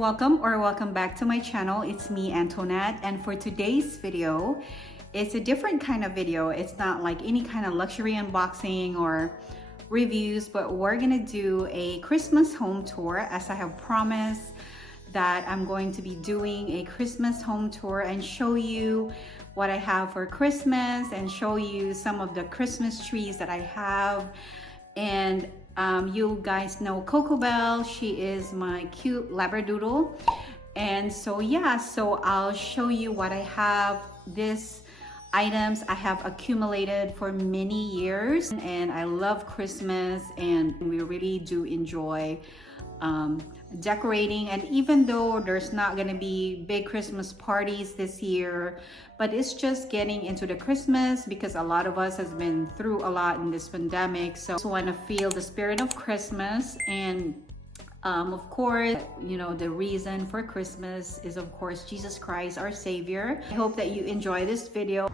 welcome back to my channel. It's me, Antoinette, and for today's video, it's a different kind of video. It's not like any kind of luxury unboxing or reviews, but we're gonna do a Christmas home tour, as I have promised that I'm going to be doing a Christmas home tour and show you what I have for Christmas and show you some of the Christmas trees that I have. And you guys know Coco Bell. She is my cute Labradoodle. And so yeah, so I'll show you what I have. These items I have accumulated for many years, and I love Christmas, and we really do enjoy decorating. And even though there's not going to be big Christmas parties this year, but it's just getting into the Christmas, because a lot of us has been through a lot in this pandemic. So I just want to feel the spirit of Christmas. And of course, you know, the reason for Christmas is of course Jesus Christ, our Savior. I hope that you enjoy this video.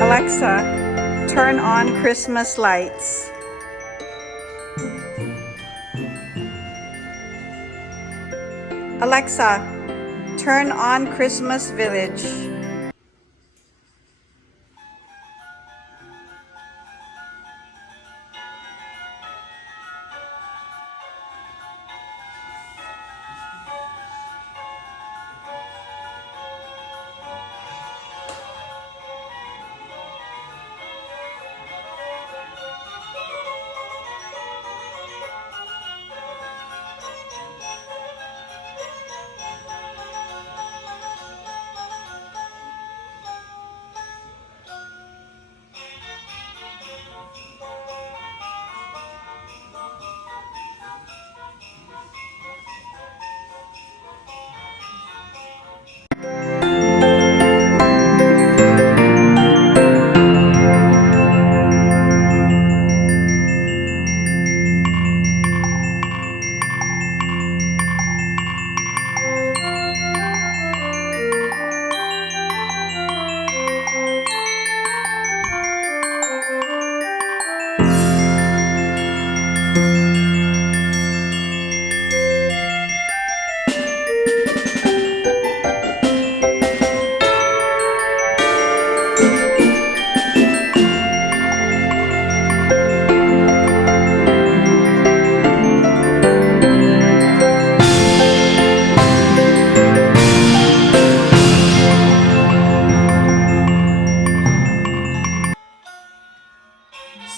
Alexa, turn on Christmas lights. Alexa, turn on Christmas Village.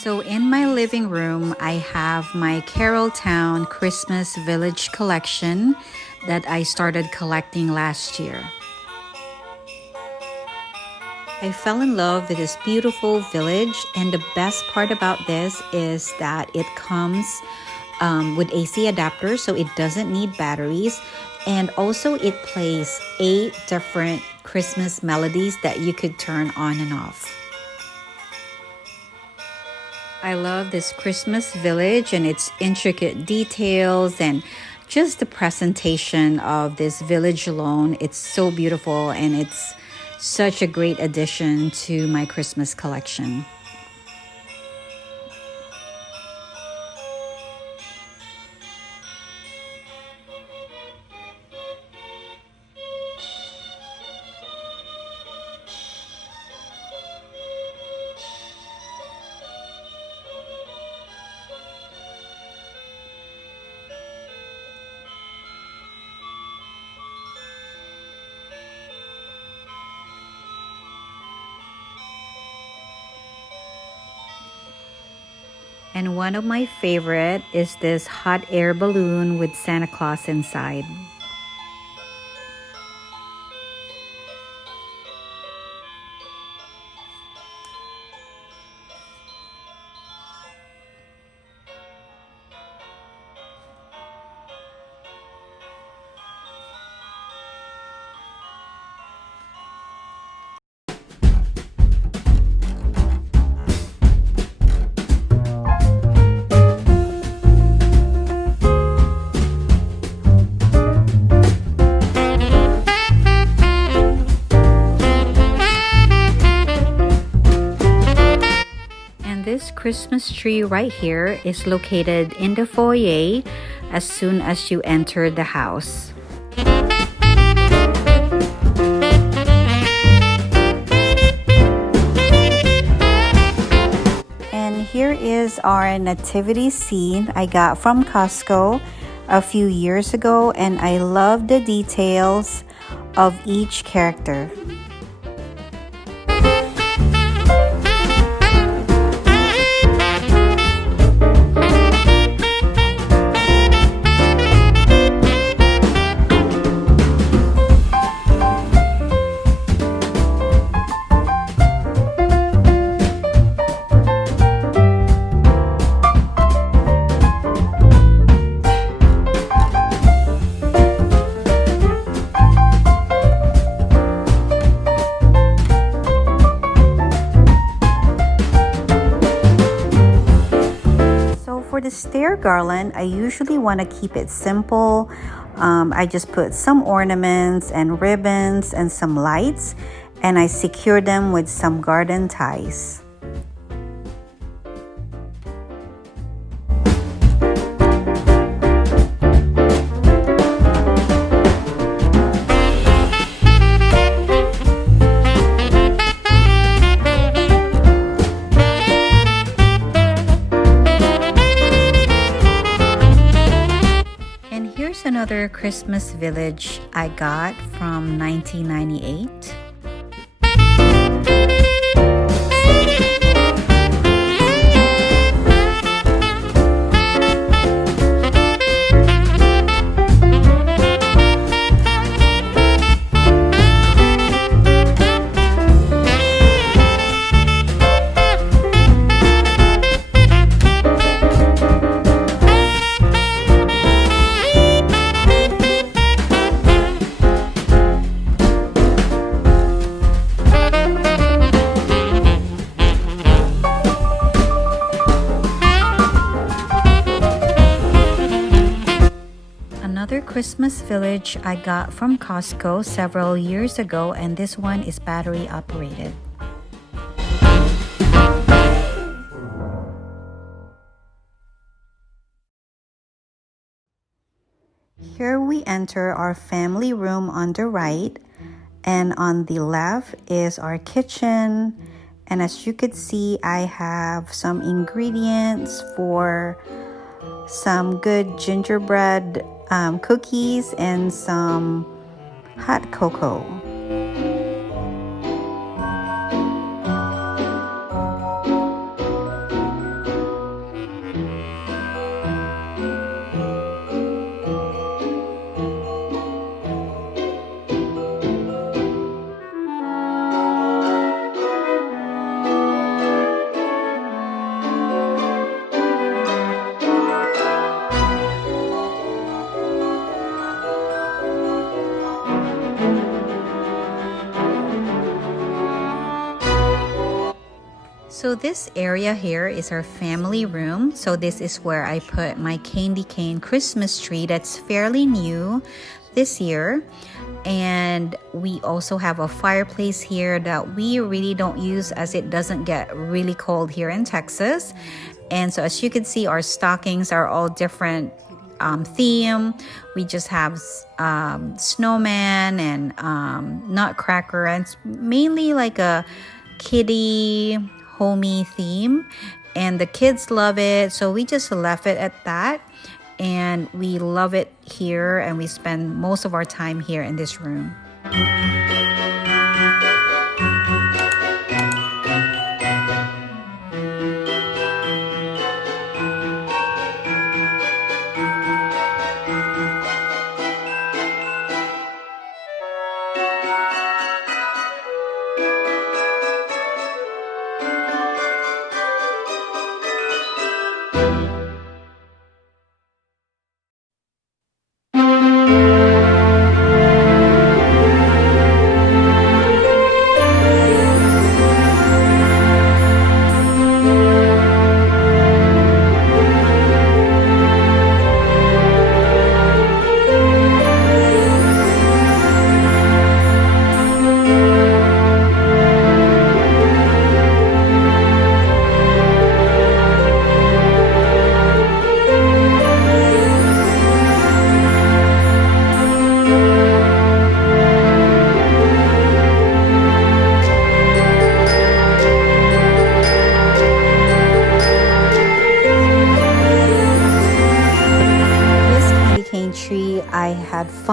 So in my living room, I have my Carole Towne Christmas Village collection that I started collecting last year. I fell in love with this beautiful village, and the best part about this is that it comes with AC adapters, so it doesn't need batteries. And also it plays 8 different Christmas melodies that you could turn on and off. I love this Christmas village and its intricate details, and just the presentation of this village alone. It's so beautiful, and it's such a great addition to my Christmas collection. And one of my favorite is this hot air balloon with Santa Claus inside. This Christmas tree right here is located in the foyer as soon as you enter the house. And here is our nativity scene I got from Costco a few years ago, and I love the details of each character. For the stair garland, I usually want to keep it simple. I just put some ornaments and ribbons and some lights, and I secure them with some garden ties. Another Christmas village I got from 1998. Another Christmas village I got from Costco several years ago, and this one is battery operated. Here we enter our family room on the right, and on the left is our kitchen. And as you could see, I have some ingredients for some good gingerbread cookies and some hot cocoa. So this area here is our family room. So this is where I put my candy cane Christmas tree that's fairly new this year. And we also have a fireplace here that we really don't use as it doesn't get really cold here in Texas. And so as you can see, our stockings are all different theme. We just have snowman and nutcracker, and it's mainly like a kiddie homey theme, and the kids love it, so we just left it at that. And we love it here, and we spend most of our time here in this room.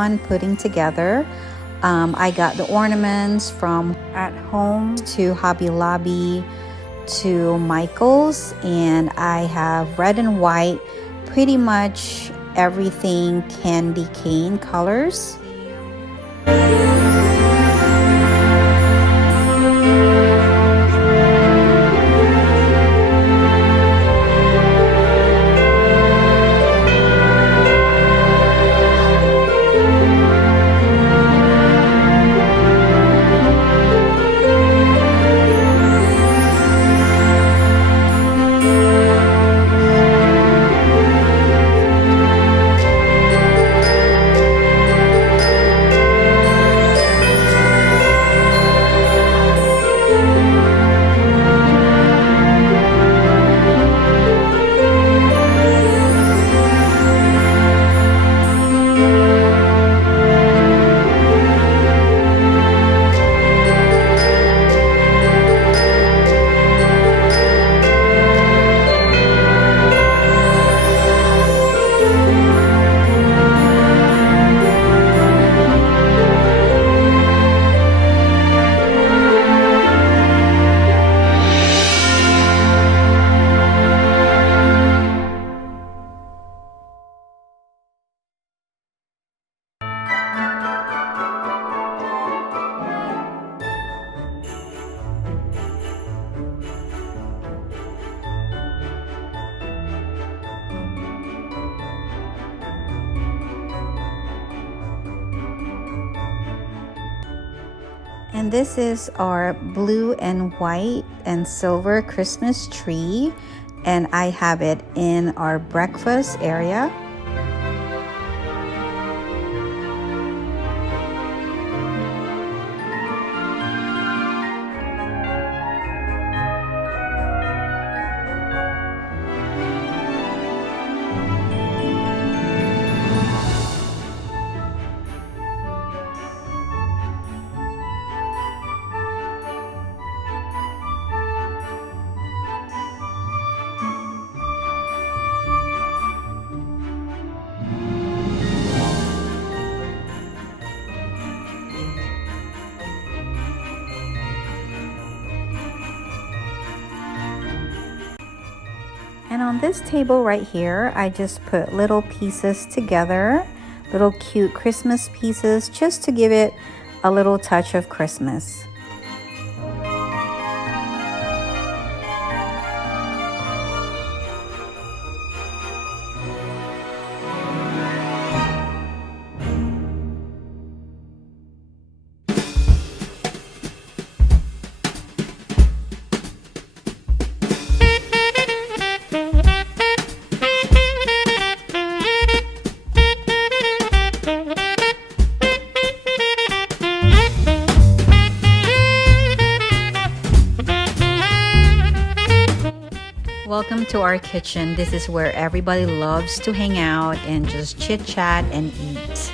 fun putting together. I got the ornaments from at home to Hobby Lobby to Michael's, and I have red and white, pretty much everything candy cane colors. And this is our blue and white and silver Christmas tree, and I have it in our breakfast area. And on this table right here, I just put little pieces together, little cute Christmas pieces, just to give it a little touch of Christmas. Welcome to our kitchen. This is where everybody loves to hang out and just chit chat and eat.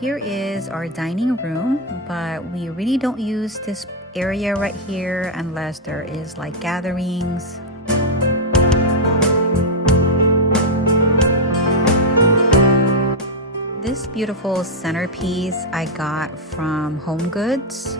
Here is our dining room, but we really don't use this area right here unless there is like gatherings. This beautiful centerpiece I got from Home Goods.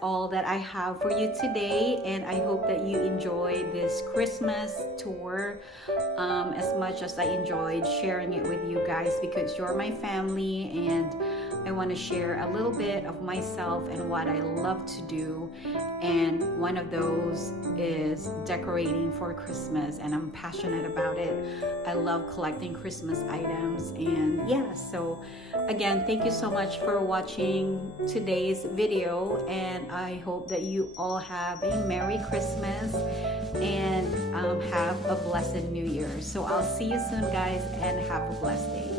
All that I have for you today, and I hope that you enjoyed this Christmas tour as much as I enjoyed sharing it with you guys, because you're my family and I want to share a little bit of myself and what I love to do, and one of those is decorating for Christmas, and I'm passionate about it. I love collecting Christmas items, and yeah, so again, thank you so much for watching today's video, and I hope that you all have a Merry Christmas and have a blessed New Year. So I'll see you soon, guys, and have a blessed day.